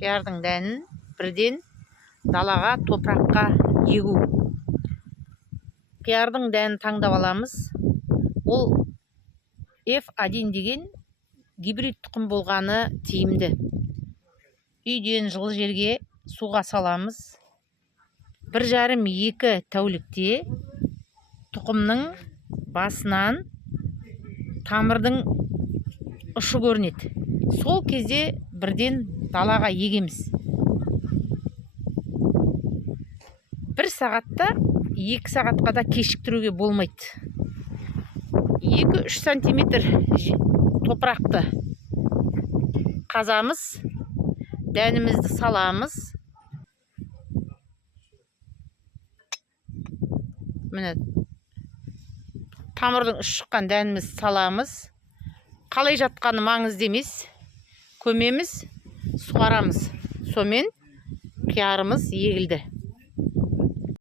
Қиярдың дәнін бірден далаға, топыраққа егу. Қиярдың дәнін таңдап аламыз. Ол F1 деген гибрид тұқым болғаны тиімді. Үйден жылы жерге суға саламыз. 1,5-2 тәулікте тұқымның басынан тамырдың ұшы көрінеді. Сол кезде бірден далаға егеміз. 1 сағатта 2 сағатқа да кешіктіруге болмайды. 2-3 сантиметр топырақты қазамыз, дәнімізді саламыз. Міне тамырдың ұшы шыққан дәнімізді саламыз. Қалай жатқаны маңызды емес. Көмеміз, суарамыз. Сонымен қиярымыз егілді.